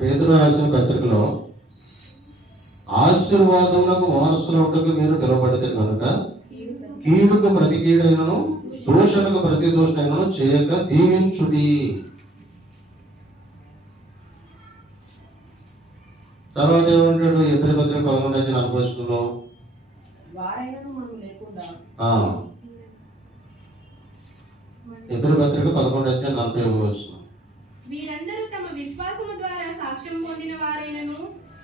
పేతురు రాసిన పత్రికలో ఆశీర్వాదములకు వారసులవుటకు మీరు పిలువబడితే కనుక కీడుకు ప్రతి కీడైనను దోషణకు ప్రతి దోషణైనను చేయక దీవించుడి. తర్వాత ఏమంటాడు? ఎబ్రీ పత్రిక 11:40 ఎబ్రీ పత్రిక 11:40 వీరందరూ తమ విశ్వాసము ద్వారా సాక్ష్యం పొందిన వారైనను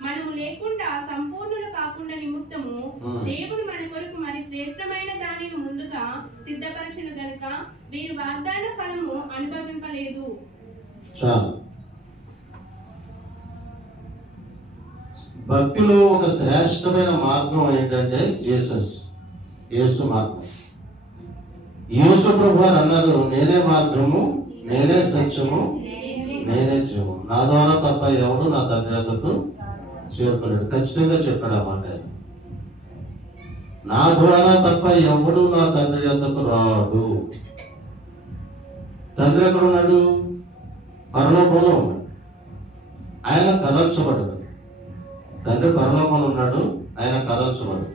మనము లేకుండా సంపూర్ణులు కాకుండా నిమిత్తము దేవుడు మన కొరకు మరి శ్రేష్టమైన దానిని ముందుగా సిద్ధపరచిన గనుక వీరు వాగ్దాన ఫలము అనుభవింపలేదు. భక్తిలో ఒక శ్రేష్టమైన మార్గం ఏంటంటే యేసు మార్గం. యేసు ప్రభువారు అన్నారు, నేనే మార్గము, నేనే సత్యము, నేనే జీవము, నా ద్వారా తప్ప ఎవడు నా తండ్రి వద్దకు చేరుకోలేడు. ఖచ్చితంగా చెప్పాడు ఆ మాట. నా ద్వారా తప్ప ఎవడు నా తండ్రి వద్దకు రాడు. తండ్రి ఎక్కడ ఉన్నాడు? పరలోకంలో ఉన్నాడు. ఆయన కదల్చబడు. తండ్రి పరలోకంలో ఉన్నాడు, ఆయన కదల్చబడు.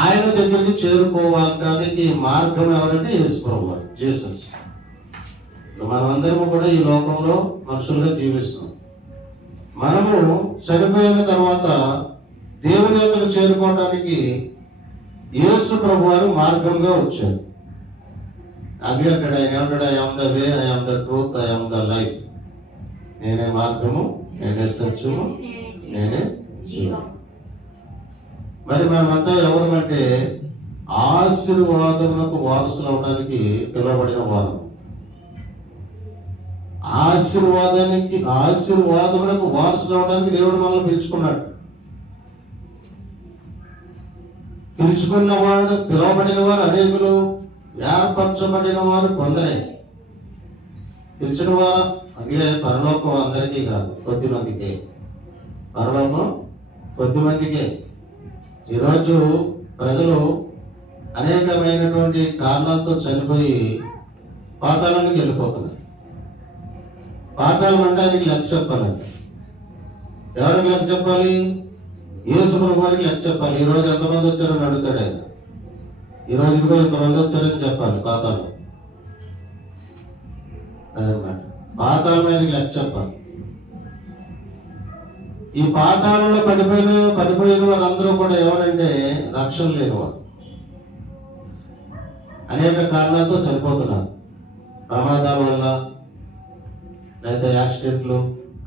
ఆయన దగ్గరికి చేరుకోవడానికి మార్గం ఎవరంటే యేసు ప్రభువారు, జీసస్. మనమందరము కూడా ఈ లోకంలో మనుషులుగా జీవిస్తున్నాం. మనము చనిపోయిన తర్వాత దేవుని వద్దకు చేరుకోవడానికి యేసు ప్రభువారు మార్గంగా వచ్చారు. అది అక్కడ ఆయన ఏమంటాడు? I am the way, I am the truth, I am the life. నేనే మార్గము, నేనే సత్యము, నేనే జీవం. మరి మనమంతా ఎవరమంటే ఆశీర్వాదములకు వారసులు అవడానికి పిలువబడిన వారు. ఆశీర్వాదములకు వారసులు అవడానికి దేవుడు మనల్ని పిలుచుకున్నాడు. పిలుచుకున్నవాడు, పిలువబడిన వారు అనేకులు, ఏర్పరచబడిన వారు కొందరే. పిలిచిన వారు అదే పరలోకం అందరికీ కాదు, కొద్దిమందికే. పరలోకం కొద్దిమందికే. ఈరోజు ప్రజలు అనేకమైనటువంటి కారణాలతో చనిపోయి పాతాళానికి వెళ్ళిపోతున్నారు. పాతాళం అంటే ఆయనకి లెక్క చెప్పాలంట. ఎవరికి లెక్క చెప్పాలి? యేసు ప్రభు వారికి లెక్క చెప్పాలి. ఈరోజు ఎంతమంది వచ్చారని అడుగుతాడు ఆయన. ఈరోజు ఇదిగో ఇంతమంది వచ్చారని చెప్పాలి పాతాళం. అదనమాట పాతాళం ఆయనకి లెక్క చెప్పాలి. ఈ పాతాళంలో పడిపోయిన వాళ్ళందరూ కూడా ఎవరంటే రక్షణ లేని వారు. అనేక కారణాలతో చనిపోతున్నారు. ప్రమాదాల వల్ల, లేకపోతే యాక్సిడెంట్లు,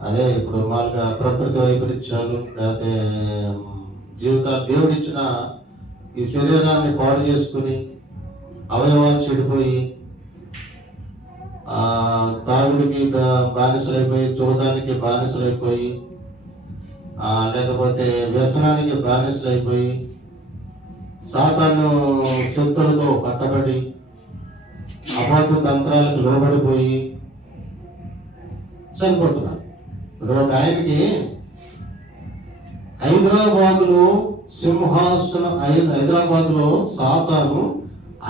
అదే ఇప్పుడు మామూలుగా ప్రకృతి వైపరీత్యాలు, లేకపోతే జీవితాలు దేవుడిచ్చిన ఈ శరీరాన్ని పాడు చేసుకుని అవయవాలు చెడిపోయి తాగుడికి బానిసలైపోయి, చూడడానికి బానిసలైపోయి, లేకపోతే వ్యసనానికి బానిసలైపోయి, సాతాను శక్తులతో పట్టబడి అబద్ధ తంత్రాలకు లోబడిపోయి చనిపోతున్నారు. ఇప్పుడు ఒక ఆయనకి హైదరాబాద్లో సాతాను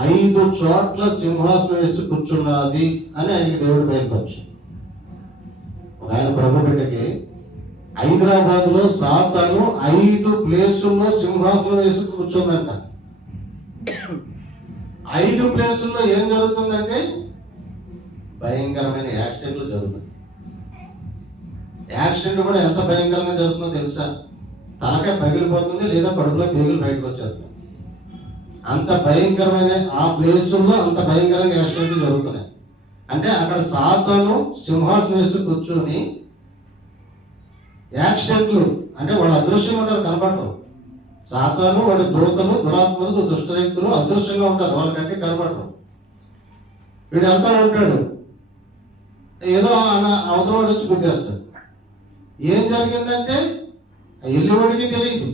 5 చోట్ల సింహాసనం వేసి కూర్చున్నది అని ఆయనకి దేవుడు బయలుపరిచాడు. ఒక ఆయన ప్రభు బిడ్డకి హైదరాబాద్లో సాతాను 5 ప్లేసుల్లో సింహాసనం వేసి కూర్చుందంట. 5 ప్లేసుల్లో ఏం జరుగుతుందంటే భయంకరమైన యాక్సిడెంట్లు జరుగుతాయి. యాక్సిడెంట్ కూడా ఎంత భయంకరంగా జరుగుతుందో తెలుసా? తలకాయ పగిలిపోతుంది, లేదా కడుపులో పేగులు బయటకు వచ్చేస్తాయి. అంత భయంకరమైన ఆ ప్లేసుల్లో అంత భయంకరంగా యాక్సిడెంట్లు జరుగుతున్నాయి. అంటే అక్కడ సాతాను సింహాసనం వేసి కూర్చొని యాక్సిడెంట్లు అంటే వాళ్ళు అదృశ్యంగా ఉంటారు, కనపడరు. సాతాను వాడి దూతలు, దురాత్మలు, దుష్టశక్తులు అదృశ్యంగా ఉంటారు, వాళ్ళకంటే కనపడరు. వీడు వెళ్తా ఉంటాడు, ఏదో అవతల వాడు వచ్చి గుర్తేస్తాడు. ఏం జరిగిందంటే ఆ వెళ్ళేవాడికి తెలియదు,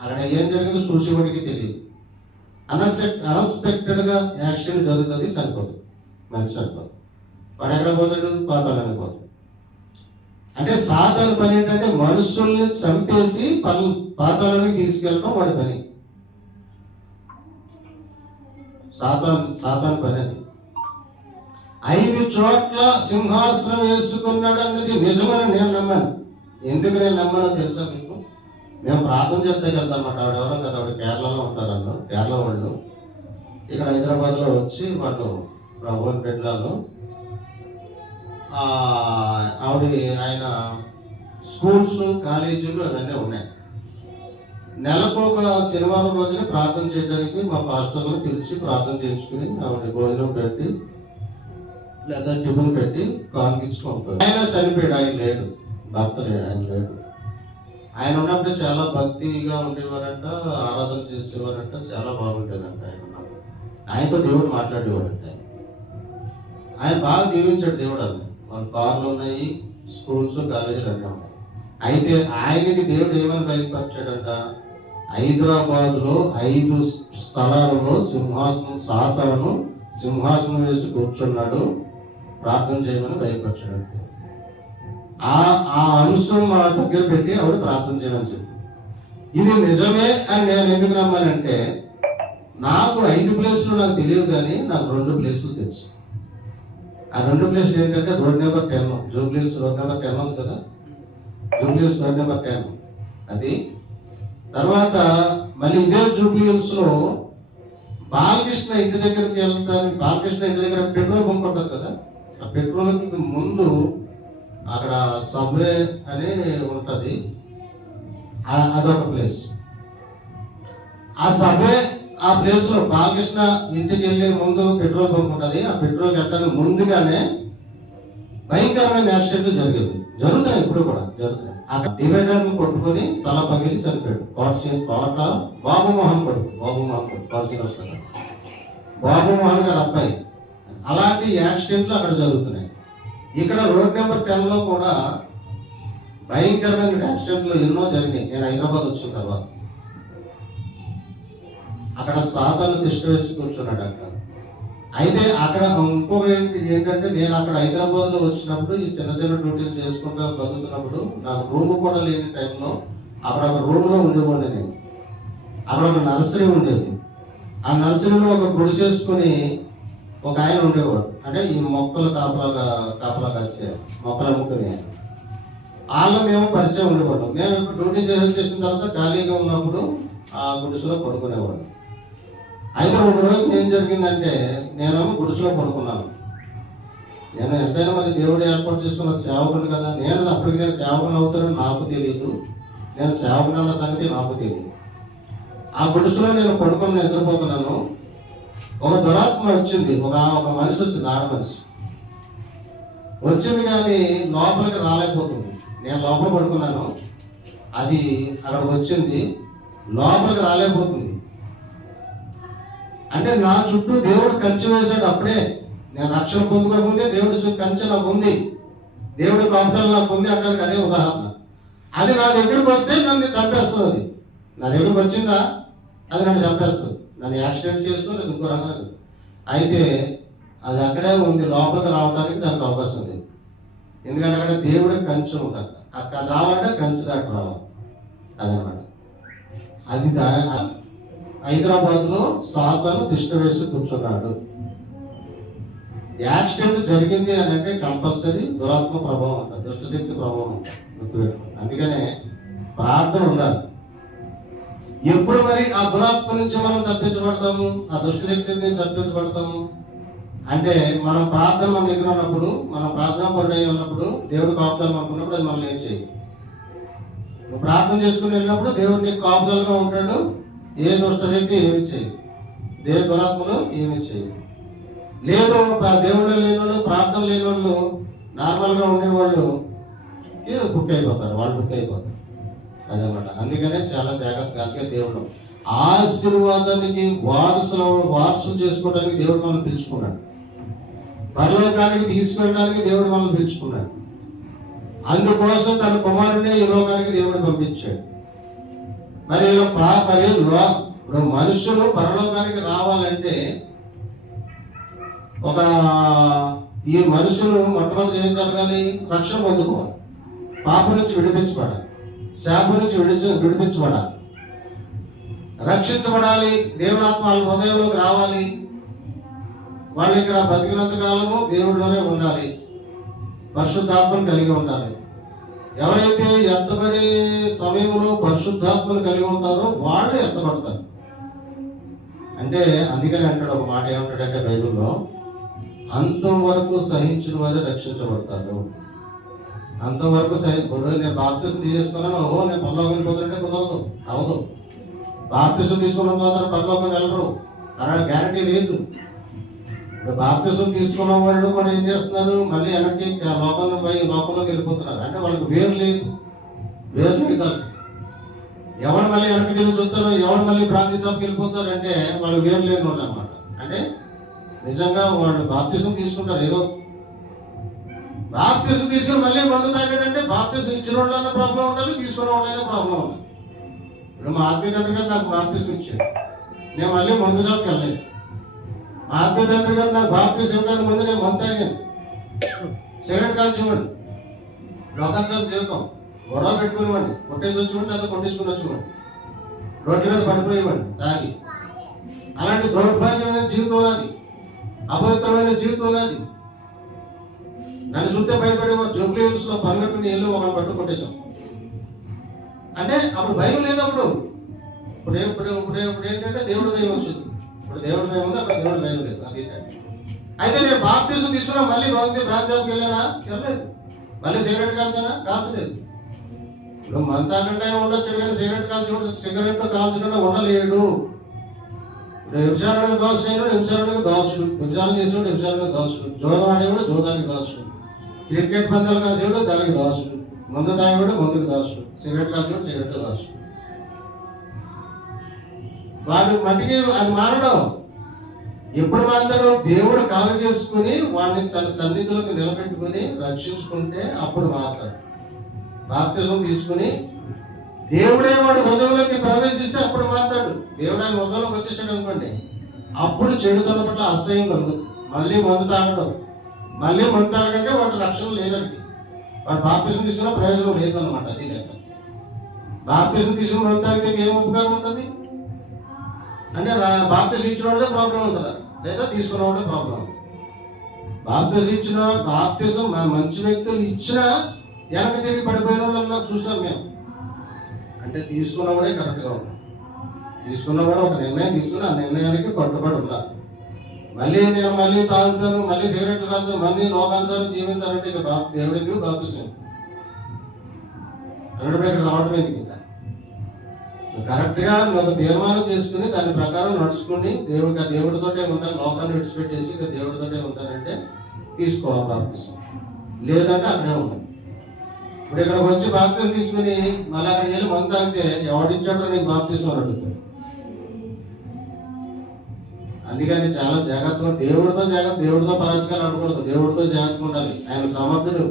అక్కడ ఏం జరిగిందో చూసేవాడికి తెలియదు. అన్ఎక్స్పెక్టెడ్గా యాక్సిడెంట్ జరుగుతుంది, చనిపోతుంది, మనిషి చనిపోతుంది. వాడు ఎక్కడ పోతాడు? పాతాళానికి పోతాడు. అంటే సాతాను పని ఏంటంటే మనుషుల్ని చంపేసి పాతాళానికి తీసుకెళ్ళడం వాడి పని. సాతాను పని అది. 5 చోట్ల సింహాసనం వేసుకున్నాడు అన్నది నిజమని నేను నమ్మాను. ఎందుకు నేను నమ్మానో తెలుసా మీకు? మేము ప్రార్థన చేస్తే వెళ్తామన్నమాట. ఆవిడెవరో కదా, ఆవిడ కేరళలో ఉంటారు. వాళ్ళు కేరళ వాళ్ళు ఇక్కడ హైదరాబాద్లో వచ్చి వాళ్ళు ప్రభుత్వ బిడ్డలలో ఆయన స్కూల్స్ కాలేజీలు అవన్నీ ఉన్నాయి. నెలకు ఒక శనివారం రోజున ప్రార్థన చేయడానికి మా పాస్టర్లను పిలిచి ప్రార్థన చేయించుకుని ఆవిడ భోజనం పెట్టి లేదా టిఫిన్ పెట్టి కాన్కించుకుంటారు. ఆయన చనిపోయాడు, ఆయన లేడు, భర్త లేడు, ఆయన లేడు. ఆయన ఉన్నప్పుడు చాలా భక్తిగా ఉండేవారంట, ఆరాధన చేసేవారంట, చాలా బాగుండేదంట. ఆయన ఉన్నప్పుడు ఆయనతో దేవుడు మాట్లాడేవాడంట. ఆయన బాగా దీవించాడు దేవుడు. అన్న వాళ్ళ కార్లు ఉన్నాయి, స్కూల్స్ కాలేజీలు అన్నీ ఉన్నాయి. అయితే ఆయనకి దేవుడు ఏమని బయలుపరిచాడంట? హైదరాబాద్లో 5 స్థలాలలో సాతాను సింహాసనం వేసి కూర్చున్నాడు, ప్రార్థన చేయమని బయలుపరిచాడు. ఆ అంశం మా దగ్గర పెట్టి ఆవిడ ప్రార్థన చేయమని చెప్పి, ఇది నిజమే అని నేను ఎందుకు నమ్మానంటే, నాకు 5 ప్లేసులు నాకు తెలియదు, కానీ నాకు 2 ప్లేసులు తెలుసు. ఆ 2 ప్లేసులు ఏంటంటే road number 10, Jubilee Hills road number 10 ఉంది కదా, జూబ్లీహిల్స్ రోడ్ నెంబర్ 10 అది. తర్వాత మళ్ళీ ఇదే జూబ్లీహిల్స్ లో బాలకృష్ణ ఇంటి దగ్గరికి వెళ్తాను. బాలకృష్ణ ఇంటి దగ్గర పెట్రోల్ బంక్ ఉంటుంది కదా, ఆ పెట్రోల్ ముందు అక్కడ సబ్వే అని ఉంటుంది, అదొక ప్లేస్. ఆ సబ్వే ఆ ప్లేస్ లో బాలకృష్ణ ఇంటికి వెళ్ళే ముందు పెట్రోల్ బంక్ ఉంటుంది. ఆ పెట్రోల్ కట్టడానికి ముందుగానే భయంకరమైన యాక్సిడెంట్లు జరుగుతున్నాయి, ఇప్పుడు కూడా జరుగుతున్నాయి. అక్కడ డివైడర్ కొట్టుకొని తల పగిలి చనిపోయాడు. కోట బాబుమోహన్ కొడుకు, బాబుమోహన్ గారు అబ్బాయి. అలాంటి యాక్సిడెంట్లు అక్కడ జరుగుతున్నాయి. ఇక్కడ రోడ్ నెంబర్ 10 లో కూడా భయంకరమైన యాక్సిడెంట్లు ఎన్నో జరిగినాయి. నేను హైదరాబాద్ వచ్చిన తర్వాత అక్కడ సాతాను తిష్ట వేసి కూర్చున్నాడు అక్కడ. అయితే అక్కడ ఇంకొక ఏంటంటే, నేను అక్కడ హైదరాబాద్ లో వచ్చినప్పుడు ఈ చిన్న చిన్న డ్యూటీలు చేసుకుంటూ బతుకుతున్నప్పుడు నాకు రూమ్ కూడా లేని టైంలో అక్కడ ఒక రూమ్ లో ఉండేవాడిని నేను. అక్కడ ఒక నర్సరీ ఉండేది. ఆ నర్సరీలో ఒక గుడిసేసుకుని ఒక ఆయన ఉండేవాడు. అంటే ఈ మొక్కలు కాపలా కాసే మొక్కలు అమ్ముకుని వాళ్ళు మేము పరిచయం ఉండేవాడు. మేము ఇప్పుడు డ్యూటీ చేసిన తర్వాత ఖాళీగా ఉన్నప్పుడు ఆ గుడిసెలో పడుకునేవాడు. అయితే ఒక రోజు ఏం జరిగిందంటే, నేను గుడిసెలో పడుకున్నాను. నేను ఎంతైనా మరి దేవుడు ఏర్పాటు చేసుకున్న సేవకుని కదా, అప్పటికి నేను సేవకుని అవుతానని నాకు తెలియదు, నేను సేవకుని అన్న సంగతి నాకు తెలియదు. ఆ గుడిసెలో నేను పడుకొని నిద్రపోతున్నాను. ఒక దురాత్మ వచ్చింది, ఒక మనిషి వచ్చింది, ఆడ మనిషి వచ్చింది, కానీ లోపలికి రాలేకపోతుంది. నేను లోపల పడుకున్నాను, అది అక్కడ వచ్చింది, లోపలికి రాలేకపోతుంది. అంటే నా చుట్టూ దేవుడు కంచె వేశాడు. అప్పుడే నేను రక్షణ పొందుకోక ముందే దేవుడి కంచె నాకు ఉంది, దేవుడి ప్రాంతాలు నాకు ఉంది అంటానికి అదే ఉదాహరణ. అది నా దగ్గరకు వస్తే నన్ను చంపేస్తుంది. అది నా దగ్గరకు వచ్చిందా, అది నన్ను చంపేస్తుంది. నన్ను యాక్సిడెంట్ చేస్తూ లేదు, ఇంకో రకంగా. అయితే అది అక్కడే ఉంది, లోపలికి రావడానికి దానికి అవకాశం లేదు. ఎందుకంటే అక్కడ దేవుడికి కంచె ఉంటుంది. అక్కడ రావాలంటే కంచె దాటి రావాలి, అదనమాట. అది హైదరాబాద్ లో సాతాను తిష్ట వేసి కూర్చున్నాడు. యాక్సిడెంట్ జరిగింది అని అంటే కంపల్సరీ దురాత్మ ప్రభావం ఉంటుంది, దుష్టశక్తి ప్రభావం ఉంటుంది. అందుకనే ప్రార్థన ఉండాలి. ఎప్పుడు మరి ఆ దురాత్మ నుంచి మనం తప్పించబడతాము, ఆ దుష్టశక్తి నుంచి తప్పించబడతాము అంటే, మనం ప్రార్థన మన దగ్గర ఉన్నప్పుడు, మనం ప్రార్థన పరుడై ఉన్నప్పుడు, దేవుడు కాపుదలు అనుకున్నప్పుడు అది మనం ఏం చేయాలి. నువ్వు ప్రార్థన చేసుకుని వెళ్ళినప్పుడు దేవుడు నీకు కాపుదలుగా ఉంటాడు. ఏ దుష్టశక్తి ఏమి చేయదు, ఏ దురాత్మలు ఏమి చేయదు. లేదు దేవుడు లేనివాళ్ళు, ప్రార్థన లేని వాళ్ళు, నార్మల్గా ఉండేవాళ్ళు బుక్ అయిపోతారు, వాళ్ళు బుక్ అయిపోతారు, అదనమాట. అందుకనే చాలా జాగ్రత్తగా దేవుడు ఆశీర్వాదానికి వారసులు చేసుకోవడానికి దేవుడు మనం పిలుచుకున్నాడు. పరలోకానికి తీసుకెళ్ళడానికి దేవుడు మనం పిలుచుకున్నాడు. అందుకోసం తన కుమారుడిని ఈ లోకానికి దేవుడు పంపించాడు. మరి ఇప్పుడు మనుషులు పరలోకానికి రావాలంటే ఈ మనుషులు మొట్టమొదటి ఏం జరగాలి? రక్షణ పొందుకోవాలి, పాపం నుంచి విడిపించబడాలి, శాపం నుంచి విడిపించబడాలి, రక్షించబడాలి, దేవునాత్మ వాళ్ళ హృదయంలోకి రావాలి, వాళ్ళు ఇక్కడ బతికినంత కాలము దేవుడిలోనే ఉండాలి, పరిశుద్ధాత్మను కలిగి ఉండాలి. ఎవరైతే ఎత్తబడే సమయంలో పరిశుద్ధాత్మను కలిగి ఉంటారో వాళ్ళు ఎత్తబడతారు. అంటే అందుకని అంటాడు ఒక మాట, ఏమంటాడంటే బైబిల్లో, అంతవరకు సహించిన వారే రక్షించబడతారు. అంతవరకు ఇప్పుడు నేను బాప్తిసం తీసుకున్నాను, నేను పరలోకం వెళ్ళిపోతుంటే కుదరదు, అవదు. బాప్తిసం తీసుకున్న మాత్రం పరలోకం వెళ్ళరు, అలా గ్యారంటీ లేదు. బాప్తిసం తీసుకున్న వాళ్ళు కూడా ఏం చేస్తున్నారు, మళ్ళీ వెనక్కి లోకంలోకి వెళ్ళిపోతున్నారు. అంటే వాళ్ళకి వేరు లేదు. ఎవరు మళ్ళీ వెనక్కి తిరిగి చూస్తారో, ఎవరు మళ్ళీ భ్రాంతి సభకి వెళ్ళిపోతారు అంటే వాళ్ళు వేరు లేని వాళ్ళు అనమాట. అంటే నిజంగా వాళ్ళు బాప్తిసం తీసుకుంటారు, ఏదో బాప్తిసం తీసుకుని మళ్ళీ మందు తాగాడంటే బాప్తిసం ఇచ్చిన వాళ్ళైనా ప్రాబ్లం ఉండాలి, తీసుకున్న వాళ్ళైనా ప్రాబ్లం ఉండాలి. ఇప్పుడు మా ఆత్మీయ తండ్రి గారు నాకు బాప్తిసం ఇచ్చాడు, నేను మళ్ళీ మందు షాప్కి వెళ్ళలేదు. మా ఆత్మీయ తండ్రి గారు నాకు బాప్తిసం ఇవ్వడానికి ముందు నేను మందు తాగాను. సిగరెట్ కాల్చివ్వండి, లోకాచారం జీవితం, గొడవ పెట్టుకునివ్వండి, కొట్టేసి వచ్చివ్వండి, లేదా కొట్టించుకుని వచ్చివ్వండి, రోడ్ల మీద పడిపోయివ్వండి తాగి. అలాంటి దౌర్భాగ్యమైన జీవితం నాది, అపవిత్రమైన జీవితం నాది. నన్ను చూస్తే భయపడేవారు. జూబ్లీ హిల్స్ లో పనిగట్టుకుని నీళ్ళు ఒకరిని పట్టు కొట్టేశాం. అంటే అప్పుడు భయం లేదు. అప్పుడు ఏంటంటే దేవుడు భయం వచ్చింది. ఇప్పుడు దేవుడు భయం ఉంది, అక్కడ దేవుడు భయం లేదు. అది అయితే నేను బాప్తిసం తీసుకున్నా, మళ్ళీ ప్రాంతానికి వెళ్ళానా, వెళ్ళలేదు. మళ్ళీ సిగరెట్ కాల్చలేదు. ఇప్పుడు మంతాకంటే ఉండొచ్చు కానీ సిగరెట్ కాల్చకుండా ఉండలేడు. ఇప్పుడు వ్యభిచారానికి దోషుడు, వ్యభిచారానికి దోషుడు, వ్యభిచారం చేసేవాడు వ్యభిచారానికి దోషుడు, జోదం ఆడేవాడు జోదానికి దోషుడు, క్రికెట్ పందాలు కాసేవాడు దానికి దోషుడు, మందు తాగేవాడు మందుకు దోషుడు, సిగరెట్ కాసేవాడు సిగరెట్ దోషుడు. వాడు మట్టికి అది మారడం. ఎప్పుడు మాత్రం దేవుడు కలగ చేసుకుని వాడిని తన సన్నిధిలోకి నిలబెట్టుకుని రక్షించుకుంటే అప్పుడు మాట్లాడు. బాప్తిజం తీసుకుని దేవుడే వాడు హృదయంలోకి ప్రవేశిస్తే అప్పుడు మాట్లాడు. దేవుడు ఆయన హృదయంలోకి వచ్చేసాడు అనుకోండి, అప్పుడు చెడుతున్న పట్ల అసహ్యం కలుగుతుంది. మళ్ళీ మందు తాగడం, మళ్ళీ మందు తాగడంటే వాడు రక్షణ లేదండి. వాడు బాప్తిజం తీసుకున్న ప్రయోజనం లేదన్నమాట. అది లేక బాప్తిజం తీసుకుని మందు తాగితే ఏం ఉపకారం ఉంటుంది అంటే, బాప్తిజం ఇచ్చిన వాళ్ళే ప్రాబ్లం ఉంటుందా, లేదా తీసుకున్న వాళ్ళే ప్రాబ్లం ఉంటుంది. బాప్తిజం మంచి వ్యక్తులు ఇచ్చినా వెనక తిరిగి పడిపోయిన వాళ్ళన్నా చూసాం మేము. అంటే తీసుకున్నవాడే కరెక్ట్గా ఉన్నాడు. తీసుకున్నవాడు ఒక నిర్ణయం తీసుకుని ఆ నిర్ణయానికి కట్టుబడి ఉండాలి. నేను మళ్ళీ తాగుతాను, మళ్ళీ సిగరెట్లు తాగుతాను, మళ్ళీ లోకానుసారం జీవించాలంటే ఇక దేవుడికి బాప్తిజం అక్కడ రావడం ఎందుకు? కరెక్ట్ గా ఒక తీర్మానం చేసుకుని దాని ప్రకారం నడుచుకుని దేవుడితోటే ఉంటాను, లోకాన్ని విడిచిపెట్టేసి ఇక దేవుడితోటే ఉంటానంటే తీసుకోవాలి బాప్తిజం. లేదంటే అక్కడే ఉంటాను. ఇప్పుడు ఇక్కడికి వచ్చి బాప్తిజం తీసుకుని మళ్ళీ అక్కడికి వెళ్ళి మందు తాగితే ఎవడిచ్చాడో నీకు బాప్తిజం అని అడుగుతాడు. అందుకని చాలా జాగ్రత్తగా దేవుడితో పరాజకాలు ఆడకూడదు, దేవుడితో జాగ్రత్తగా ఉండాలి. ఆయన సమర్థుడు,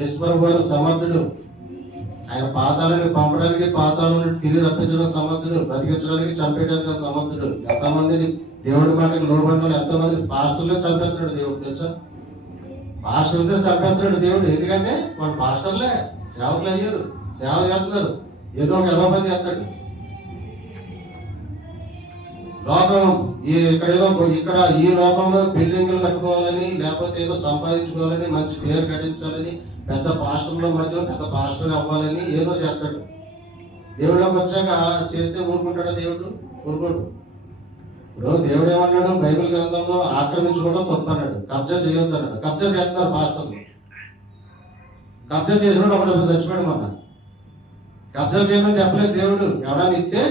ఈశ్వరు గారు సమర్థుడు. ఆయన పాతాలని పంపడానికి, పాతాలను తిరిగి రప్పించడం సమర్థుడు, బతికించడానికి చంపేయడానికి సమర్థుడు. ఎంతమందిని దేవుడి మాటకి లోబడిన ఎంతమంది పాస్టర్లే చంపేస్తున్నాడు దేవుడు, తెలుసా? పాస్టర్లతో చంపేస్తున్నాడు దేవుడు. ఎందుకంటే వాళ్ళు పాస్టర్లే, సేవకులు అయ్యారు, సేవ చేస్తున్నారు, ఏదో ఒక ఎదో పని చేస్తాడు. లోకం ఇక్కడ ఈ లోకంలో బిల్డింగ్లు కట్టుకోవాలని, లేకపోతే ఏదో సంపాదించుకోవాలని, మంచి పేరు కట్టించాలని, పెద్ద పాస్టర్ల మధ్యలో పెద్ద పాస్టర్ అవ్వాలని ఏదో చేస్తాడు. దేవుడిలోకి వచ్చాక చేస్తే ఊరుకుంటాడా దేవుడు? ఊరుకోడు. ఇప్పుడు దేవుడు ఏమన్నాడు బైబిల్ గ్రంథంలో? ఆక్రమించుకోవడం తప్పు అన్నాడు, కబ్జా చేయొద్దు అన్నాడు. కబ్జా చేస్తున్నారు పాస్టర్లు. కబ్జా చేసినప్పుడు ఒకటి చచ్చిపోయాడు. మొన్న కబ్జా చేయమని చెప్పలేదు దేవుడు. ఎవడన్నా ఇస్తే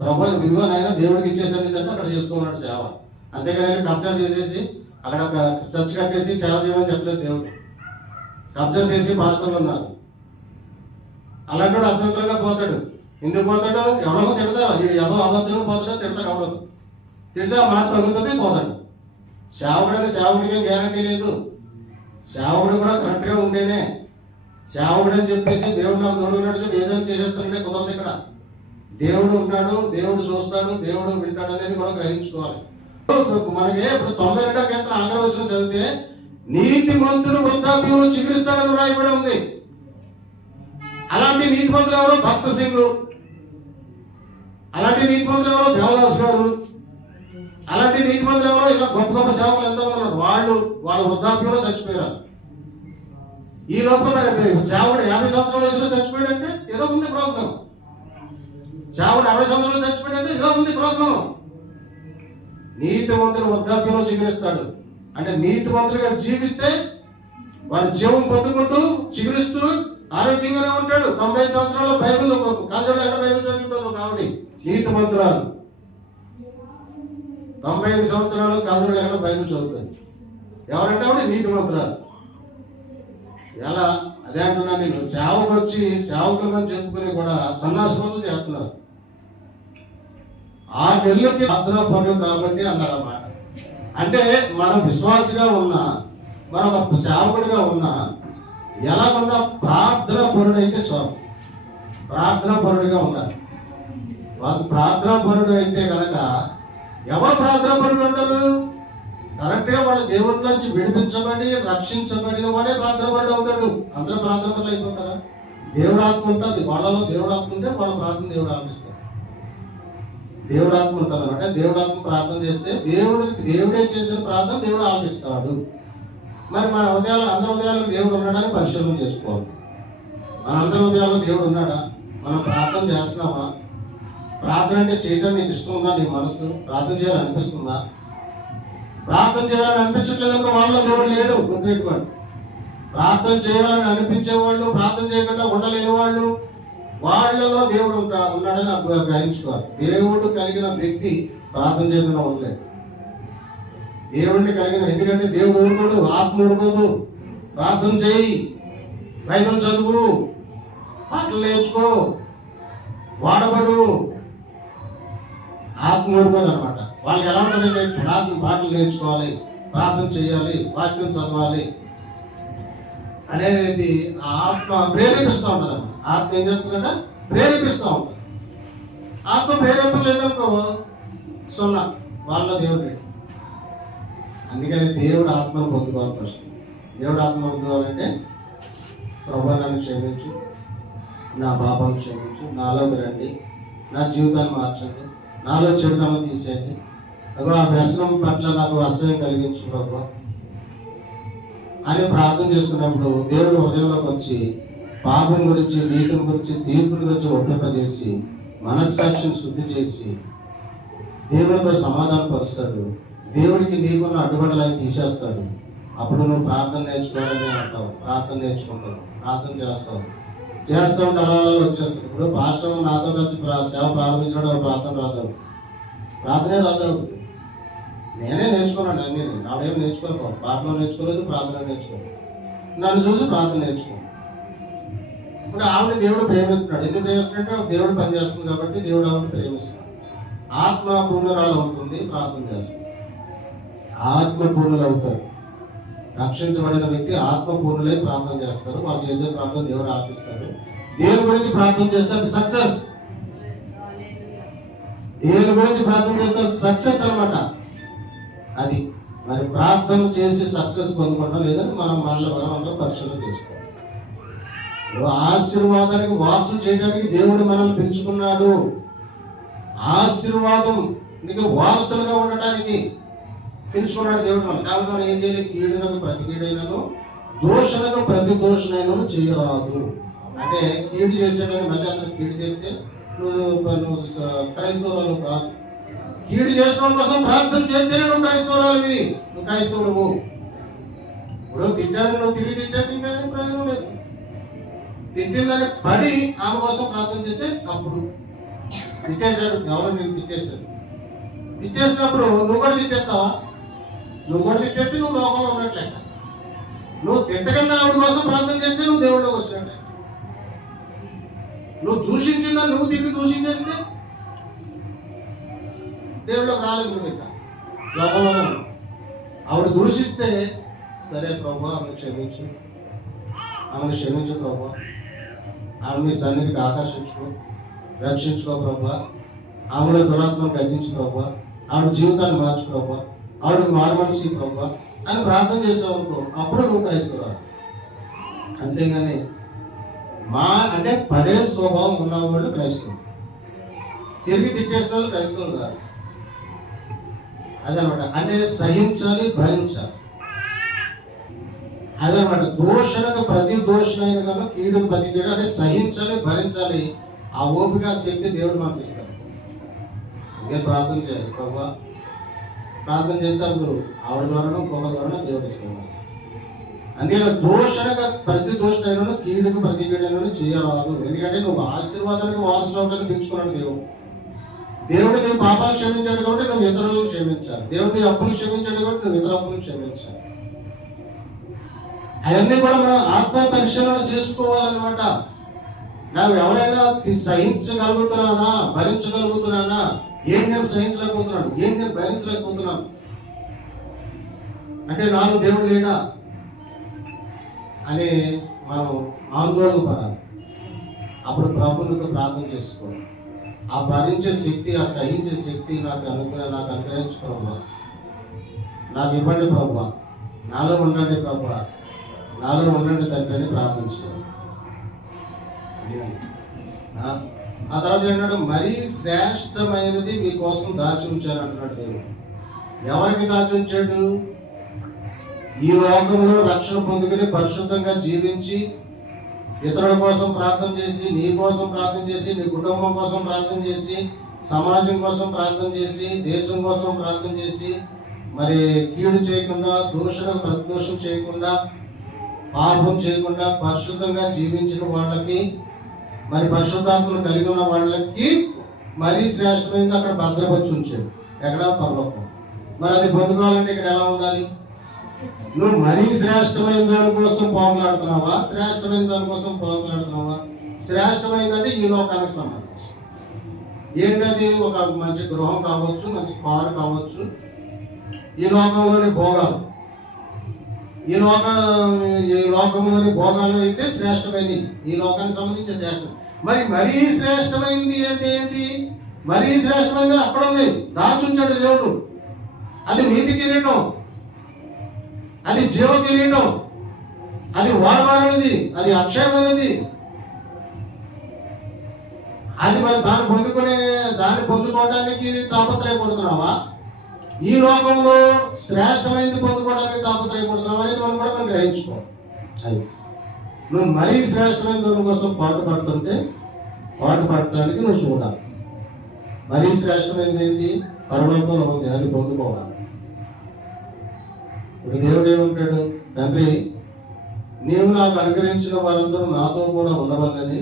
ప్రభు ఇదిగో నాయన దేవుడికి ఇచ్చేసాను అంటే అక్కడ చేసుకోమన్నాడు సేవ. అంతేగాని కబ్జా చేసేసి అక్కడ చర్చ్ కట్టేసి సేవ చేయమని చెప్పలేదు దేవుడు. కబ్జా చేసి పాస్టర్లు ఉన్నారు. అలాంటి వాడు అర్థంగా పోతాడు. ఎందుకు పోతాడు? ఎవడో తిడతాడు, వీడు ఏదో అబద్ధంగా పోతాడో తిడతాడు. ఎవడో తిడితే ఆ మాట తగ్గుతుంది, పోతాడు. సేవకుడికి గ్యారంటీ లేదు. సేవకుడు కూడా కరెక్ట్గా ఉంటేనే. సేవకుడు అని చెప్పేసి దేవుడు నాకు నడుగు నడిచి ఏదైనా చేసేస్తానంటే కుదరదు. ఇక్కడ దేవుడు ఉంటాడు, దేవుడు చూస్తాడు, దేవుడు వింటాడు అనేది కూడా గ్రహించుకోవాలి. మనకి ఇప్పుడు 92వ కీర్తన ఆఖరి వచనం చదివితే నీతిమంతుడు వృద్ధాప్యంలో చిగురిస్తాడని రాయబడి ఉంది. అలాంటి నీతిమంతులు ఎవరో భక్త సింగ్, అలాంటి నీతిమంతులు ఎవరో దేవదాస్ గారు, అలాంటి నీతిమంతులు ఎవరో ఇలా గొప్ప గొప్ప సేవకులు ఎంతమంది ఉన్నారు, వాళ్ళ వృద్ధాప్యంలో చచ్చిపోయారు. ఈ లోపల మరి సేవకుడు 50 సంవత్సరాల వయసులో చచ్చిపోయాడంటే ఏదో ఉంది ప్రాబ్లం. సేవకుడు 60 సంవత్సరాలు చచ్చిపోయాడంటే ఏదో ఉంది ప్రాబ్లం. నీతిమంతులు వృద్ధాప్యంలో చిగురిస్తాడు అంటే నీతిమంతులుగా జీవిస్తే వాడి జీవం పొందుకుంటూ చిగురిస్తూ ఆరోగ్యంగానే ఉంటాడు. 90 సంవత్సరాల్లో బైబిల్ కాజలో ఎక్కడ బైబిల్ చదువుతాడు కాబట్టి నీతిమంతురాలు 95 సంవత్సరాలు కాజలో ఎక్కడ బైబిల్ చదువుతుంది. ఎవరంటే ఆవిడ నీతిమంతురాలు. ఎలా అదే అంటున్నా, నేను సేవకు వచ్చి సేవకులుగా చెప్పుకుని కూడా సన్నాసములు చేస్తున్నారు. 6 నెలలకి ప్రార్థనా పనులు కాబట్టి అన్నారన్నమాట. అంటే మనం విశ్వాసిగా ఉన్నా, మనం ఒక సేవకుడిగా ఉన్నా, ఎలా ఉన్నా ప్రార్థనా పరుడైతే చాలు. ప్రార్థనా పరుడిగా ఉండాలి. వాళ్ళు ప్రార్థనా పరుడు అయితే కనుక ఎవరు ప్రార్థనా పరుడు అంటారు? కరెక్ట్ గా వాళ్ళ దేవుడి నుంచి విడిపించబడి రక్షించబడిన వాడే ప్రార్థనా పరుడు అవుతాడు. అందరూ ప్రార్థన పరులు అయిపోతారా? దేవుడు ఆత్మ ఉంటుంది వాళ్ళలో. దేవుడు ఆత్మ ఉంటే వాళ్ళ ప్రార్థన దేవుడు ఆపిస్తాడు. దేవుడు ఆత్మ ఉంటుంది అనమాట. దేవుడు ఆత్మ ప్రార్థన చేస్తే దేవుడే చేసిన ప్రార్థన దేవుడు ఆపిస్తాడు. మరి మన ఉదయాలు అందరి ఉదయాలకు దేవుడు ఉన్నాడని పరిశీలన చేసుకోవాలి. మన అందరి ఉదయాల్లో దేవుడు ఉన్నాడా? మనం ప్రార్థన చేస్తున్నామా? ప్రార్థన అంటే చేయడం నీకు ఇష్టం ఉందా? నీ మనసు ప్రార్థన చేయాలని అనిపిస్తుందా? ప్రార్థన చేయాలని అనిపించట్లేదంటే వాళ్ళలో దేవుడు లేడు. గుర్తుపెట్టుకోండి. ప్రార్థన చేయాలని అనిపించేవాళ్ళు, ప్రార్థన చేయకుండా ఉండలేని వాళ్ళు, వాళ్ళలో దేవుడు ఉన్నాడని గ్రహించుకోవాలి. దేవుడు కలిగిన వ్యక్తి ప్రార్థన చేయకుండా ఉండలేదు. దేవుడిని కలిగిన, ఎందుకంటే దేవుడు ఊరుకోడు, ఆత్మ ఊరుకోదు. ప్రార్థన చేయి, బైబిల్ చదువు, పాటలు నేర్చుకో, వాడబడు, ఆత్మ ఊరుకోదు అనమాట. వాళ్ళకి ఎలా ఉంటుందంటే పాటలు నేర్చుకోవాలి, ప్రార్థన చేయాలి, వాక్యం చదవాలి అనేది ఆత్మ ప్రేరేపిస్తూ ఉంటుంది అన్నమాట. ఆత్మ ఏం చేస్తుందంటే ప్రేరేపిస్తూ ఉంటుంది. ఆత్మ ప్రేరేపణ లేదనుకో సున్నా, వాళ్ళ దేవుడు. అందుకని దేవుడు ఆత్మను పొందుకోవాలి. ఫస్ట్ దేవుడు ఆత్మ పొందుకోవాలంటే ప్రభువా నన్ను క్షమించు, నా పాపాలను క్షమించు, నాలోకి రండి, నా జీవితాన్ని మార్చండి, నాలో చెడుతనం తీసేయండి, అదో ఆ వ్యసనం పట్ల నాకు అసహ్యం కలిగించు ప్రభువా అని ప్రార్థన చేసుకున్నప్పుడు దేవుడు హృదయంలోకి వచ్చి పాపం గురించి, నీతిని గురించి, తీర్పుల గురించి ఒప్పింపజేసి మనస్సాక్షిని శుద్ధి చేసి దేవుడితో సమాధాన పరుస్తాడు. దేవుడికి నీకున్న అడ్డుబండలను తీసేస్తాడు. అప్పుడు నువ్వు ప్రార్థన నేర్చుకోవాలని అంటావు, ప్రార్థన నేర్చుకుంటావు, ప్రార్థన చేస్తూ ఉంటే అలా వచ్చేస్తుంది. ఇప్పుడు పాస్టర్ నాతో కలిసి సేవ ప్రారంభించడం ప్రార్థన రాదు, ప్రార్థనే రాదు. నేనే నేర్చుకున్నాను అన్ని. ఆవిడేం నేర్చుకోలేదు, పాటలో నేర్చుకోలేదు, ప్రార్థన నేర్చుకోలేదు, నన్ను చూసి ప్రార్థన నేర్చుకోలేదు. ఇప్పుడు ఆవిడ దేవుడు ప్రేమిస్తున్నాడు. ఎందుకు ప్రేమిస్తున్నాడంటే దేవుడు పనిచేస్తుంది కాబట్టి దేవుడు ఆవిడ ప్రేమిస్తున్నాడు. ఆత్మ పూర్ణరాలు అవుతుంది, ప్రార్థన చేస్తుంది. ఆత్మ పూర్ణులు అవుతారు. రక్షించబడిన వ్యక్తి ఆత్మ పూర్ణులై ప్రార్థన చేస్తారు. వాళ్ళు చేసే ప్రార్థన దేవుడు ఆపిస్తాడు. దేవుని గురించి ప్రార్థన చేస్తే అది సక్సెస్. దేవుని గురించి ప్రార్థన చేస్తే అది సక్సెస్ అనమాట. అది మరి ప్రార్థన చేసి సక్సెస్ పొందుకుంటాం లేదని మనం అందరూ పరిశీలన చేసుకోవాలి. ఆశీర్వాదానికి వారసులు చేయడానికి దేవుడు మనల్ని పిలుచుకున్నాడు. ఆశీర్వాదం నీకు వారసులుగా ఉండటానికి పిలుచుకున్నాడు దేవుడు మనం. కాబట్టి మనం ఏం చేయాలి? కీడునకు ప్రతి కీడైనను, దోషణకు ప్రతి దోషణైనను చేయరాదు. అంటే కీడు చేసేటని మళ్ళీ అందరికి కీడు చేస్తే నువ్వు క్రైస్తవులు కాదు. కీడు చేసుకోవడం కోసం ప్రార్థన చేస్తేనే నువ్వు క్రైస్తవురాలివి, నువ్వు క్రైస్తవుడు. ఇప్పుడు తిట్టాలని నువ్వు తిరిగి తిట్టాలని ప్రయోజనం లేదు. తిట్టిందని పడి ఆమె కోసం ప్రార్థన చేస్తే అప్పుడు తిట్టేశాడు. ఎవరు నేను తిట్టేశాడు. తిట్టేసినప్పుడు నువ్వు కూడా తిట్టేస్తావా? నువ్వు కూడా తిట్టేస్తే నువ్వు లోకంలో ఉన్నట్లే. నువ్వు తిట్టకుండా ఆవిడ కోసం ప్రార్థన చేస్తే నువ్వు దేవుడిలోకి వచ్చినట్లే. నువ్వు దూషించిందా నువ్వు తిరిగి దూషించేస్తే దేవుడిలోకి రాలేదు. నువ్వు ఇంకా లోకంలో ఆవిడ దూషిస్తే సరే ప్రభు ఆమెను క్షమించు, ఆమెను క్షమించు ప్రభు, ఆమె సన్నిధికి ఆకర్షించుకో, రక్షించుకో ప్రభు, ఆమెలో దురాత్మను తగ్గించు ప్రభు, ఆవిడ జీవితాన్ని మార్చు ప్రభు, ఆవిడ మారుమనిషి ప్రభు అని ప్రార్థన చేసావు అనుకో, అప్పుడు నువ్వు క్రైస్తవురాలు. అంతేగాని అంటే పడే స్వభావం ఉన్న వాళ్ళు క్రైస్తవులు, తిరిగి తిట్టేసిన వాళ్ళు క్రైస్తవులు కాదు. అదనమాట. అంటే సహించాలి, భరించాలి. అదనమాట. దోషణకు ప్రతి దోషణైన కనుక కీడుకు ప్రతి కీడు అంటే సహించాలి, భరించాలి. ఆ ఓపిక శక్తి దేవుడు మనకి ఇస్తాడు. నేను ప్రార్థన చేయాలి, ప్రభావ ప్రార్థన చేస్తే అప్పుడు ఆవిడ ద్వారానో ఇంకొక ద్వారానో దేవుడు ఇస్తున్నాడు. అందుకే దోషణగా ప్రతి దోషణైనా కీడుకు ప్రతి కీడైనా చేయరాదు. ఎందుకంటే నువ్వు ఆశీర్వాదానికి వారసులు అవడానికి పెంచుకున్నాడు దేవుడు. దేవుడు నీ పాపాలు క్షమించాడు కాబట్టి నువ్వు ఇతరులను క్షమించాలి. దేవుడు నీ అప్పులు క్షమించాడు కాబట్టి నువ్వు ఇతర అప్పులను క్షమించాలి. అవన్నీ కూడా మనం ఆత్మ పరిశీలన చేసుకోవాలన్నమాట. నాకు ఎవరైనా సహించగలుగుతున్నానా, భరించగలుగుతున్నానా, ఏం నేను సహించలేకపోతున్నాను, ఏం నేను భరించలేకపోతున్నాను అంటే నాలో దేవుడు లేడా అని మనం ఆందోళన పడాలి. అప్పుడు ప్రభువులకు ప్రార్థన చేసుకోవాలి. ఆ భరించే శక్తి, ఆ సహించే శక్తి నాకు అనుగ్రహించు ప్రభు, నాకు ఇవ్వండి ప్రభు, నాలో ఉండండి ప్రభు, నాలో ఉండండి తండ్రి అని ప్రార్థించాలి. ఆ తర్వాత ఏంటంటే మరీ శ్రేష్టమైనది మీకోసం దాచి ఉంచాను అంటున్నాడు దేవుడు. ఎవరికి దాచి ఉంచాడు? ఈ లోకంలో రక్షణ పొందుకుని పరిశుద్ధంగా జీవించి ఇతరుల కోసం ప్రార్థన చేసి, నీ కోసం ప్రార్థన చేసి, నీ కుటుంబం కోసం ప్రార్థన చేసి, సమాజం కోసం ప్రార్థన చేసి, దేశం కోసం ప్రార్థన చేసి, మరి కీడు చేయకుండా, ప్రతిదోషం చేయకుండా, పాపం చేయకుండా పరిశుద్ధంగా జీవించిన వాళ్ళకి, మరి పరిశుద్ధాత్మను కలిగి ఉన్న వాళ్ళకి మరీ శ్రేష్టమైనది అక్కడ భద్రపరిచి ఉంచాడు. ఎక్కడ? పరలోకం. మరి అది పొందుకోవాలంటే ఇక్కడ ఎలా ఉండాలి? నువ్వు మరీ శ్రేష్టమైన దాని కోసం పోగలాడుతున్నావా, శ్రేష్టమైన దానికోసం పోగలాడుతున్నావా? శ్రేష్టమైందంటే ఈ లోకానికి సంబంధించి ఏంటది? ఒక మంచి గృహం కావచ్చు, మంచి కారు కావచ్చు, ఈ లోకంలోని భోగాలు. ఈ లోకంలోని భోగాలు అయితే శ్రేష్టమైనవి, ఈ లోకానికి సంబంధించి శ్రేష్టం. మరీ శ్రేష్టమైంది అంటే ఏంటి? మరీ శ్రేష్టమైనది అక్కడ ఉంది, దాచుంచాడు దేవుడు. అది నీతి కిరీటం, అది జీవ కిరీటం, అది వాడబారినది, అది అక్షయమైనది. అది మరి దాన్ని పొందుకోవడానికి తాపత్రయపడుతున్నావా? ఈ లోకంలో శ్రేష్టమైనది పొందుకోవడానికి తాపత్రయపడుతున్నావా అనేది మనం కూడా గ్రహించుకోవాలి. అది నువ్వు మరీ శ్రేష్టమైన దాని కోసం పాటు పడటానికి నువ్వు చూడాలి. మరీ శ్రేష్టమైనది ఏంటి? పరలోకంలో ఉంది, అది పొందుకోవాలి. ఇప్పుడు దేవుడు ఏమంటాడు? తండ్రి, నీవు నాకు అనుగ్రహించిన వారందరూ నాతో కూడా ఉండవాలని,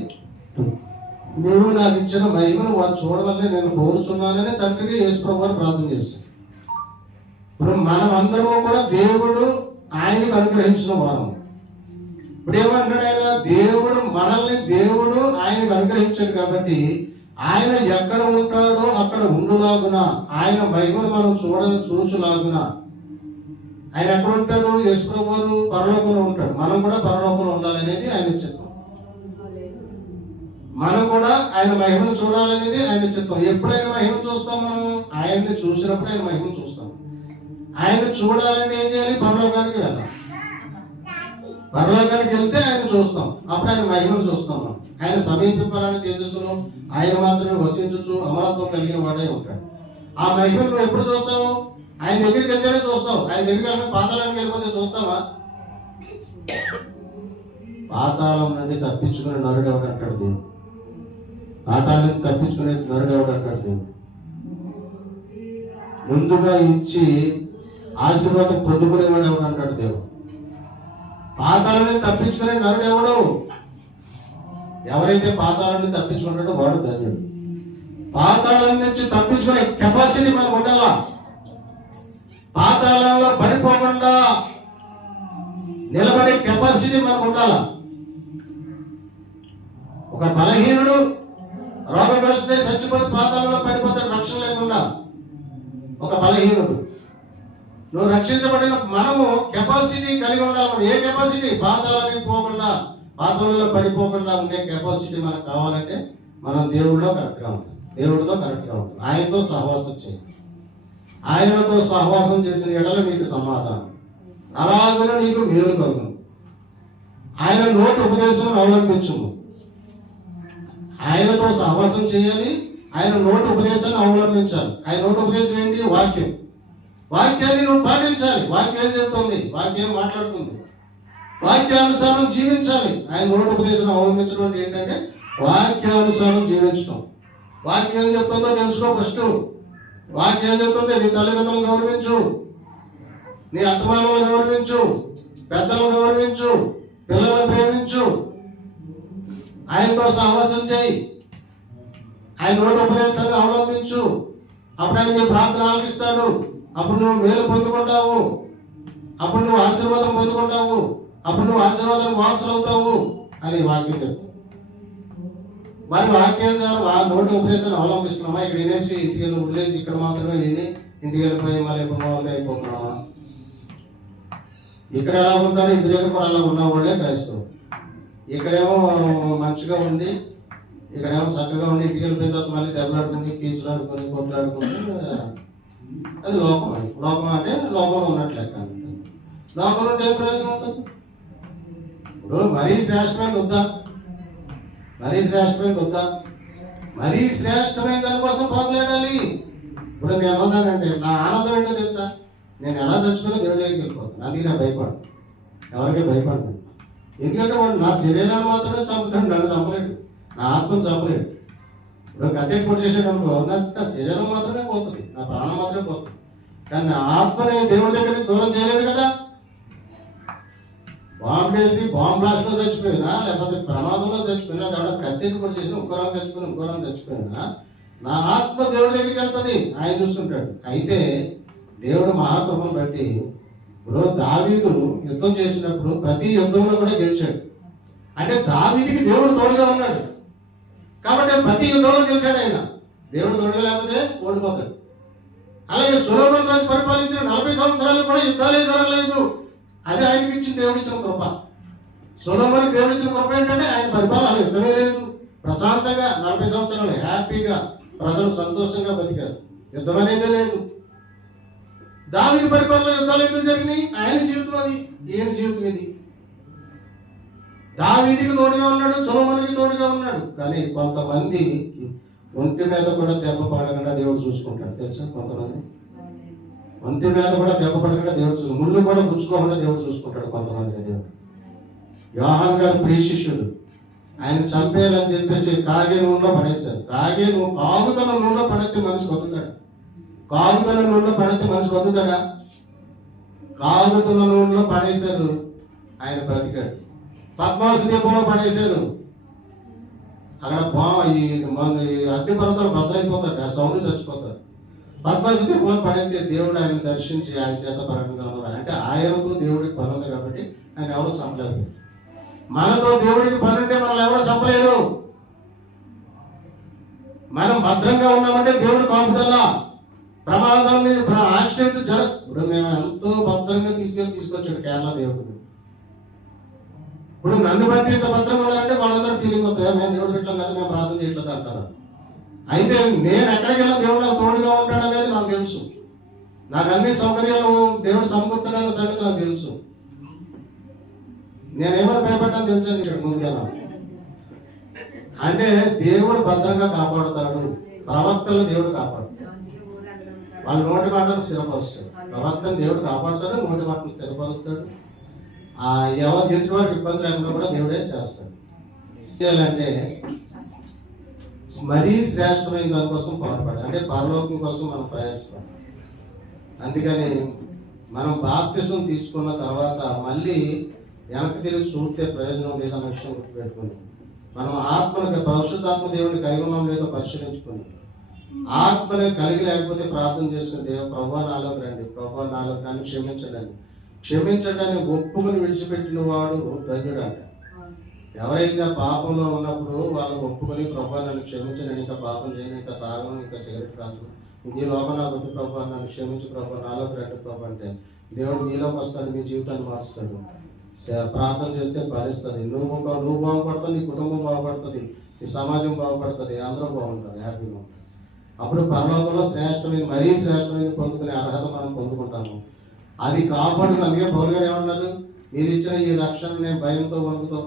నీవు నాకు ఇచ్చిన మహిమను వారు చూడవాలని నేను కోరుచున్నానని తండ్రికి యేసుప్రభువు వారు ప్రార్థన చేశారు. ఇప్పుడు మనం అందరము కూడా దేవుడు ఆయనకు అనుగ్రహించిన వారం. ఇప్పుడు ఏమంటాడు ఆయన? దేవుడు ఆయనకు అనుగ్రహించాడు కాబట్టి ఆయన ఎక్కడ ఉంటాడో అక్కడ ఉండులాగున, ఆయన మహిమను మనం చూసులాగున. ఆయన ఎక్కడ ఉంటాడు? యేసుప్రభువు వారు పరలోకంలో ఉంటాడు, మనం కూడా పరలోకంలో ఉండాలనేది ఆయన చిత్తం. మనం కూడా ఆయన మహిమను చూడాలనేది ఆయన చిత్తం. ఎప్పుడైనా మహిమ చూస్తాం? మనం ఆయన్ని చూసినప్పుడు ఆయన మహిమను చూస్తాం. ఆయన చూడాలంటే ఏం చేయాలి? పరలోకానికి వెళ్ళాలి. పరలోకానికి వెళ్తే ఆయన చూస్తాం, అప్పుడు ఆయన మహిమను చూస్తాం. ఆయన సమీపింపాలని తేజస్సును ఆయన మాత్రమే వసించు అమరత్వం కలిగిన వాడే ఉంటాడు. ఆ మహిమను నువ్వు ఎప్పుడు చూస్తావు? ఆయన దగ్గరికి వెళ్తేనే చూస్తావు. ఆయన దగ్గరికి వెళ్ళి పాతాళానికి వెళ్ళిపోతే చూస్తావా? పాతాళం నుండి తప్పించుకునే నరుడు ఎవడు అంటాడు దేవుడు. పాతాళానికి తప్పించుకునే నరుడు ఎవడు అంటాడు దేవుడు. ముందుగా ఇచ్చి ఆశీర్వాదం పొందుకునేవాడు ఎవడు అంటాడు దేవుడు. పాతాళాన్ని తప్పించుకునే నరుడు ఎవడు? ఎవరైతే పాతాళాన్ని తప్పించుకుంటాడో వాడు ధన్యుడు. పాతాళం నుంచి తప్పించుకునే కెపాసిటీ మనకు ఉండాలా. పాతాళంలో పడిపోకుండా నిలబడే కెపాసిటీ మనకు ఉండాలా. ఒక బలహీనుడు రోగగ్రస్తుడై చచ్చిపోతే పాతాళంలో పడిపోతాడు రక్షణ లేకుండా. ఒక బలహీనుడు, నువ్వు రక్షించబడిన మనము కెపాసిటీ కలిగి ఉండాలి. మనం ఏ కెపాసిటీ? పాతాళానికి పోకుండా, పాతాళంలో పడిపోకుండా ఉండే కెపాసిటీ మనకు కావాలంటే మనం దేవుడితో కరెక్ట్గా ఉంటాం. ఆయనతో సహవాసం చేయాలి. ఆయనతో సహవాసం చేసిన ఎడల నీకు సమాధానం, అలాగనే నీకు మేలు కలుగును. ఆయన నోటి ఉపదేశం అవలంబించుము. ఆయనతో సహవాసం చేయాలి, ఆయన నోటి ఉపదేశాన్ని అవలంబించాలి. ఆయన నోటి ఉపదేశం ఏంటి? వాక్యం. వాక్యాన్ని నువ్వు పాటించాలి. వాక్యం ఏం చెప్తుంది, వాక్యం మాట్లాడుతుంది, వాక్యానుసారం జీవించాలి. ఆయన నోటుపదేశం అవలంబించడం అంటే ఏంటంటే వాక్యానుసారం జీవించడం. వాక్యం ఏం చెప్తుందో తెలుసుకో ఫస్ట్. వాక్యం ఏం చెప్తుంది, నీ తల్లిదండ్రులను గౌరవించు, నీ అత్తమామలను గౌరవించు, పెద్దలను గౌరవించు, పిల్లలను ప్రేమించు, ఆయనతో సహవాసం చేయి, ఆయన నోటి ఉపదేశాన్ని అవలంబించు. అప్పుడు ఆయన నీ ప్రార్థన ఆలకిస్తాడు. అప్పుడు నువ్వు మేలు పొందుకుంటావు, అప్పుడు నువ్వు ఆశీర్వాదం పొందుకుంటావు, అప్పుడు నువ్వు ఆశీర్వాదానికి వారసులు అవుతావు అని వాక్యం చెప్తావు. మరి వాక్యానుసారం ఆ నోటి ఉపదేశాన్ని అవలంబిస్తున్నామా? ఇక్కడ వినేసి ఇంటికి వెళ్ళి వదిలేసి ఇక్కడ మాత్రమే విని ఇంటికి వెళ్ళిపోయి మళ్ళీ ఇప్పుడు మామూలుగా అయిపోతున్నామా? ఇక్కడ ఎలా ఉంటారు, ఇంటి దగ్గర కూడా అలా ఉన్న వాళ్ళే క్రైస్తవులు. ఇక్కడేమో మంచిగా ఉంది, ఇక్కడేమో చక్కగా ఉండి ఇంటికి వెళ్ళిపోయిన తర్వాత మళ్ళీ దెబ్బలాడుకుని కీచులాడుకొని కొట్లాడుకుని అది లోకం. అది లోకం అంటే లోకంలో ఉన్నట్లు లెక్క. లోకంలో ఏం ప్రయోజనం ఉంటుంది? ఇప్పుడు మరీ శ్రేష్టమైన వద్దా, మరీ శ్రేష్టమైన వద్దా, మరీ శ్రేష్టమైన దానికోసం పాకులాడాలి. ఇప్పుడు నేను ఏమన్నానంటే నా ఆనందం ఏంటో తెలుసా, నేను ఎలా చచ్చిపోయినా దేవుడి దగ్గరికి వెళ్ళిపోతాను. అందుకే నేను భయపడను, ఎవరికీ భయపడను. ఎందుకంటే వాడు నా శరీరాన్ని మాత్రమే చంపుతాడు, నన్ను చంపలేడు, నా ఆత్మను చంపలేడు. ఇప్పుడు కత్తి పొడి చేసాడు అనుకో, నా శరీరం మాత్రమే పోతుంది, నా ప్రాణం మాత్రమే పోతుంది, కానీ నా ఆత్మని దేవుడి దగ్గర నుంచి దూరం చేయలేడు కదా. బాంబు వేసి బాంబు బ్లాస్ట్లో చచ్చిపోయినా, లేకపోతే ప్రమాదంలో చచ్చిపోయినా, ఎవడ కత్తి పొడి చేసినా, ఇంకోరం చచ్చిపోయినా నా ఆత్మ దేవుడి దగ్గరికి వెళ్తుంది, ఆయన చూసుకుంటాడు. అయితే దేవుడు మహాకృపను బట్టి ఇప్పుడు దావీదు యుద్ధం చేసినప్పుడు ప్రతి యుద్ధంలో కూడా గెలిచాడు. అంటే దావీదుకి దేవుడు తోడుగా ఉన్నాడు కాబట్టి ప్రతి యుద్ధంలో గెలిచాడు ఆయన. దేవుడు తోడుగా లేకపోతే ఓడిపోతాడు. అలాగే సొలొమోను రాజు పరిపాలించిన 40 సంవత్సరాలు కూడా యుద్ధాలే జరగలేదు. అదే ఆయనకి ఇచ్చిన దేవుడు ఇచ్చిన కృప. సొలొమోనుకి దేవుడు ఇచ్చిన కృప ఏంటంటే ఆయన పరిపాలన యుద్ధమే లేదు, ప్రశాంతంగా 40 సంవత్సరాలు హ్యాపీగా ప్రజలు సంతోషంగా బతికారు, యుద్ధం అనేదే లేదు. దావీదు పరిపాలన యుద్ధాలు ఎందుకు జరిగినాయి? ఆయన జీవితం అది, ఈయన జీవితం ఇది. దావీదుకి తోడుగా ఉన్నాడు, సొలొమోనుకి తోడుగా ఉన్నాడు. కానీ కొంతమంది ఒంటి మీద కూడా దెబ్బ పడకుండా దేవుడు చూసుకుంటాడు, తెలుసా? కొంతమంది ఒంటి మీద కూడా దెబ్బ పడకుండా దేవుడు చూసుకుంటాడు, ముళ్ళు కూడా గుచ్చుకోకుండా దేవుడు చూసుకుంటాడు కొంతమంది. దేవుడు యోహాను గారు ప్రియ శిష్యుడు, ఆయన చంపేయాలని చెప్పేసి కాగే నూనెలో పడేశారు. కాగుతున్న నూనెలో పడితే మనిషి బతుకుతాడు? కాగుతున్న నూనెలో పడితే మనిషి బతుకుతాడా? కాగుతున్న నూనెలో పడేశారు, ఆయన బ్రతికాడు. పద్మాసు దీపంలో పడేశారు, అక్కడ ఈ అగ్ని పర్వతాలు బద్దలైపోతాడు, ఆ సౌండ్ చచ్చిపోతారు. పద్మాసు దీపంలో పడితే దేవుడు ఆయన దర్శించి ఆయన చేత పరంగా ఉన్నారు. అంటే ఆయనకు దేవుడికి పని ఉంది కాబట్టి ఆయన ఎవరు చంపలేరు. మనతో దేవుడికి పని ఉంటే మనల్ని ఎవరో చంపలేరు. మనం భద్రంగా ఉన్నామంటే దేవుడు కాపుదల్లా ప్రమాదం యాక్సిడెంట్ ఇప్పుడు మేము ఎంతో భద్రంగా తీసుకొచ్చాడు కేరళ దేవుడు. ఇప్పుడు నన్ను బట్టి ఇంత భద్రంగా ఉన్నారంటే వాళ్ళందరూ ఫీలింగ్ అవుతాయి, మేము దేవుడు పెట్టాం కదా, మేము ప్రార్థన చేయట్లేదు అంటారు. అయితే నేను ఎక్కడికి వెళ్ళినా దేవుడు నాకు తోడుగా ఉంటాడు అనేది నాకు తెలుసు. నాకు అన్ని సౌకర్యాలు దేవుడు సమకూర్చడానికి సంగతి నాకు తెలుసు. నేనేమో భయపడ్డాను తెలుసా ఇక్కడ ముందుగా అంటే దేవుడు భద్రంగా కాపాడుతాడు. ప్రవక్తలు దేవుడు కాపాడుతాడు, వాళ్ళ నోటి మాటలు స్థిరపరుస్తాడు. ప్రవక్తను దేవుడు కాపాడుతాడు, నోటి మాటలు స్థిరపరుస్తాడు. ఎవరు ఎదుటి వారికి ఇబ్బంది లేకుండా కూడా దేవుడే చేస్తాడు. చేయాలంటే మరీ శ్రేష్టమైన దానికోసం పాటుపడాలి, అంటే పరలోకం కోసం మనం ప్రయాసపడాలి. అందుకని మనం బాప్తిసం తీసుకున్న తర్వాత మళ్ళీ వెనక్కి తిరిగి చూస్తే ప్రయోజనం లేదన్న విషయం గుర్తుపెట్టుకుని మనం ఆత్మను పరిశుద్ధాత్మ దేవుడిని కలిగి ఉన్నాం లేదో పరిశీలించుకుని ఆత్మని కలిగి లేకపోతే ప్రార్థన చేసుకుని ప్రభువా నాలోకి రండి, ప్రభువా నాలోకి నన్ను క్షమించడాన్ని ఒప్పుకుని విడిచిపెట్టిన వాడు ధన్యుడు అంట. ఎవరైతే పాపంలో ఉన్నప్పుడు వాళ్ళని ఒప్పుకొని ప్రభువా నన్ను క్షమించండి, నేను ఇంకా పాపం చేయను, ఇంకా తాగను, ఇంకా సిగరెట్ కాల్చను, ఈ లోపల నా వద్దు ప్రభువా నన్ను క్షమించు ప్రభువా నాలోకి రండి ప్రభు అంటే దేవుడు మీలోకి వస్తాడు, మీ జీవితాన్ని మారుస్తాడు. ప్రార్థన చేస్తే ఫలిస్తుంది. నువ్వు బాగుపడతావు, నీ కుటుంబం బాగుపడుతుంది, నీ సమాజం బాగుపడుతుంది, అందరూ బాగుంటుంది, హ్యాపీగా ఉంటుంది. అప్పుడు పరలోకంలో శ్రేష్టమైన మరీ శ్రేష్టమైన పొందుకునే అర్హత మనం పొందుకుంటాము. అది కాపాడుకుని అందుకే పౌలు గారు ఏమన్నారు, మీరు ఇచ్చిన ఈ రక్షణ నేను భయంతో వణుకుతాం.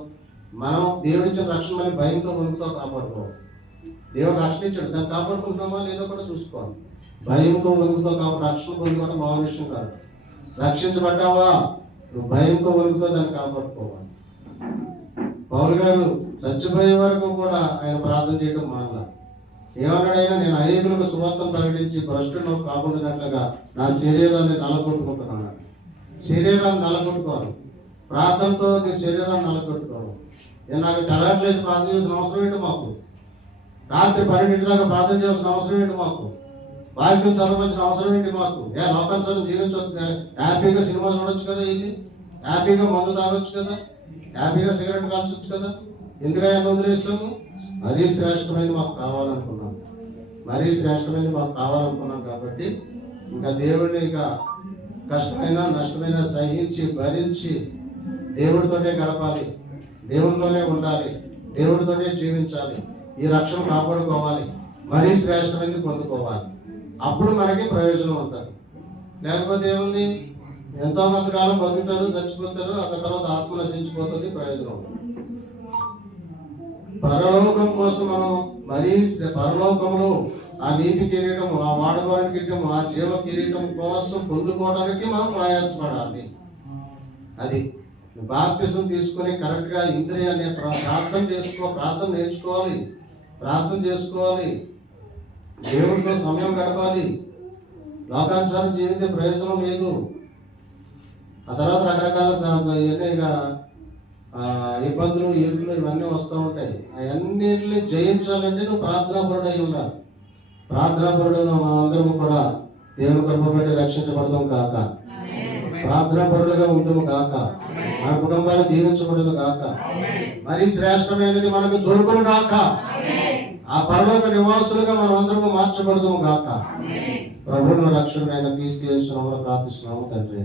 మనం దేవుడు ఇచ్చిన రక్షణ మరి భయంతో వణుకుతో కాపాడుకోవాలి. దేవుడు రక్షణ ఇచ్చాడు, దాన్ని కాపాడుకుంటామా లేదో కూడా చూసుకోవాలి. భయంతో వణుకుతో కాబట్టి రక్షణ పొందుకోవడం మామూలు విషయం కాదు. రక్షించబడ్డావా, నువ్వు భయంతో వణుకుతో దాన్ని కాపాడుకోవాలి. పౌలు గారు చచ్చిపోయే వరకు కూడా ఆయన ప్రార్థన చేయడం మానలా. ఏమన్నాడైనా, నేను అనేకులకు సువార్తను ప్రకటించి భ్రష్టులను కాకుండానట్లుగా నా శరీరాన్ని నలగొట్టుకుంటున్నాను. శరీరాన్ని నలగొట్టుకోవాలి. ప్రార్థనతో నీ శరీరాన్ని నలగొట్టుకోవాలి. నేను నాకు తెల్లారిలేసి ప్రార్థన చేయాల్సిన అవసరం ఏంటి మాకు? రాత్రి 12 దాకా ప్రార్థన చేయాల్సిన అవసరం ఏంటి మాకు? వాక్యం చదవాల్సిన అవసరం ఏంటి మాకు? లోకానుసారం జీవించవచ్చు, హ్యాపీగా సినిమా చూడొచ్చు కదా, వెళ్ళి హ్యాపీగా మందు తాగొచ్చు కదా, హ్యాపీగా సిగరెట్ కాల్చొచ్చు కదా. ఎందుకైనా వదిలేస్తాము? మరీ శ్రేష్టమైనది మాకు కావాలనుకున్నాం. మరీ శ్రేష్టమైనది మాకు కావాలనుకున్నాం కాబట్టి ఇంకా దేవుడిని ఇక కష్టమైన నష్టమైన సహించి భరించి దేవుడితోనే గడపాలి, దేవుడితోనే ఉండాలి, దేవుడితోనే జీవించాలి. ఈ రక్షణ కాపాడుకోవాలి, మరీ శ్రేష్టమైనది పొందుకోవాలి. అప్పుడు మనకి ప్రయోజనం ఉంటుంది. లేకపోతే ఏముంది, ఎంతో కొంతకాలం బతుకుతారు, చచ్చిపోతారు, ఆ తర్వాత ఆత్మ నశించిపోతుంది, ప్రయోజనం. పరలోకం కోసం మనం మరీ పరలోకంలో ఆ నీతి కిరీటం, ఆ వాడబారి కిరీటం, ఆ జీవ కిరీటం కోసం పొందుకోవడానికి మనం ప్రయాసపడాలి. అది బాప్తిసం తీసుకుని కరెక్ట్గా ఇంద్రియాన్ని ప్రార్థన ప్రార్థన నేర్చుకోవాలి, ప్రార్థన చేసుకోవాలి, దేవుడితో సమయం గడపాలి. లోకానుసారం జీవితే ప్రయోజనం లేదు. ఆ తర్వాత రకరకాల ఇబ్బందులు, ఇరుకులు ఇవన్నీ వస్తూ ఉంటాయి. అవన్నిటిని జయించాలంటే నువ్వు ప్రార్థనాపరుడై ఉండాలి. ప్రార్థనాపరుడు మనందరము కూడా దేవుని కృప బట్టి రక్షించబడదాం కాక, ప్రార్థనాపరులుగా ఉంటాము కాక, మన కుటుంబాలు దీవించబడదు కాక, మరీ శ్రేష్టమైనది మనకు దొరుకును కాక, ఆ పరలోక నివాసులుగా మనం అందరము మార్చబడదాము కాక. ప్రభువును రక్షకుడైన క్రీస్తు యేసు నామమున ప్రార్థిస్తున్నాము తండ్రి.